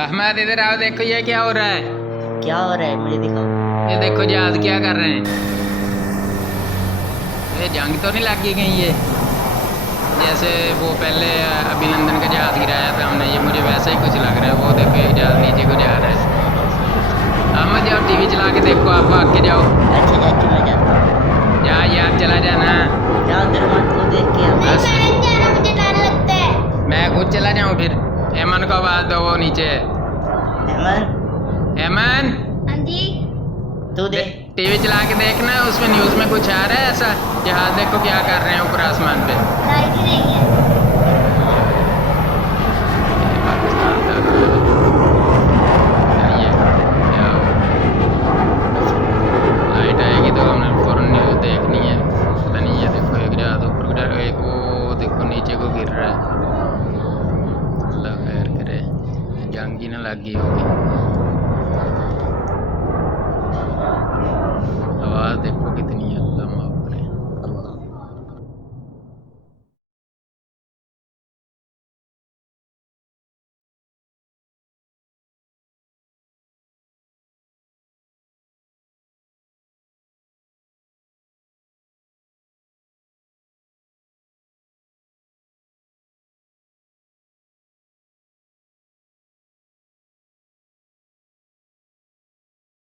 अहमद इधर आओ, देखो ये क्या हो रहा है। क्या हो रहा है मुझे दिखाओ। ये देखो जहाज क्या कर रहे हैं। ये जंग तो नहीं लगी कहीं ये, जैसे वो पहले अभिनंदन का जहाज गिराया था हमने, ये मुझे वैसा ही कुछ लग रहा है। वो देखो एक जहाज नीचे को जा रहा है। अहमद जाओ टीवी चला के देखो, आप भाग के जाओ। अच्छा जा चला जाता हूँ। जा यार, चला जाना। जाओ दरबार को देख के आओ। बस मुझे डर लगता है। मैं खुद चला जाऊँ फिर। एमन को आवाज दो, वो नीचे है। हेमन एमन हाँ जी। तू देख। टीवी चला के देखना, उसमें न्यूज़ में कुछ आ रहा है ऐसा। जहाज देखो क्या कर रहे हैं ऊपर आसमान पे। लाइट ही नहीं है। पाकिस्तान का ये क्या हो? लाइट आएगी तो हमने फौरन न्यूज़ देखनी है। पता नहीं, ये देखो एक जहाज ऊपर को जा रहा है, एक वो देखो नीचे को गिर रहा है। अल्लाह खैर करे, जंग ही ना लग गई होगी। आवाज़ देखो कितनी है।